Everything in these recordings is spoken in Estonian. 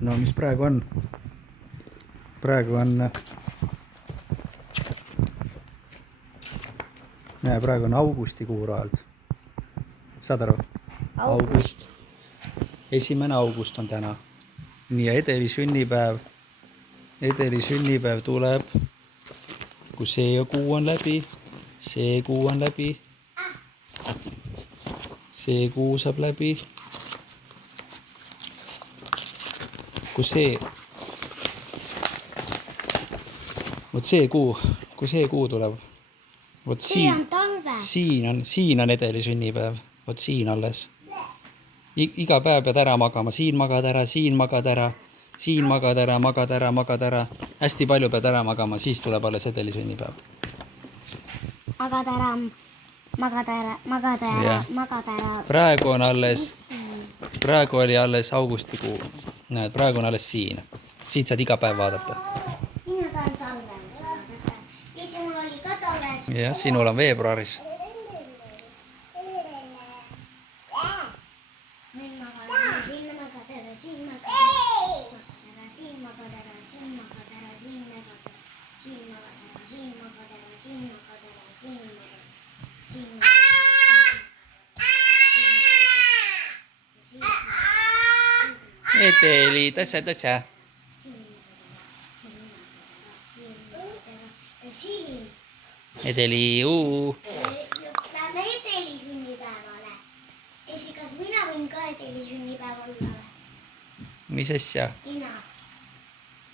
No mis praegu on? Praegu on augustikuu ajal. Saad aru? August. 1. august on täna. Nii ja Edeli sünnipäev tuleb, kui see kuu on läbi, see kuu on läbi, see kuu saab läbi, kui see kuu tuleb, vot siin on Edeli sünnipäev, vot siin alles. Iga päev pead ära magama, siin magad ära, siin magad ära, siin magad ära, magad ära. Hästi palju pead ära magama, siis tuleb alles Edeli sünnipäev. Magad ära. Praegu oli alles augustikuu. Näed, praegu on alles siin. Siit saad iga päev vaadata. Mina tahan talvel vaadata. Ja sinul oli ka talvel. Jah, sinul on veebruaris. Edeli, tässä. Edeli, Lähme Edeli sünnipäevale. Esi, kas mina võin ka Edeli sünnipäeval olla? Mis asja? Mina.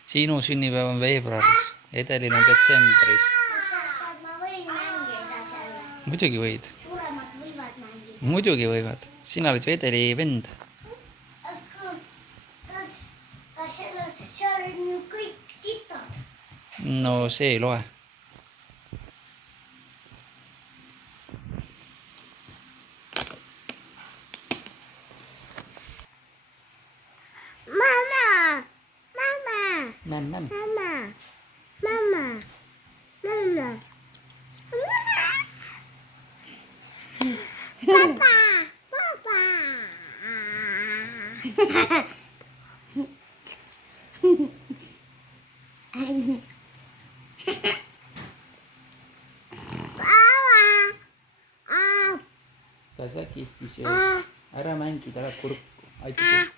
Sinu sünnipäev on veebruaris, Edelil on detsembris. Kas ma võin mängida selle? Muidugi võid. Suuremad võivad mängida. Muidugi võivad. Sina oled ju Edeli vend. Kas seal on ju kõik titad? No see ei loe. Mämm. Tässä kisti se. Ära mängid, ära kurku. Aitäh.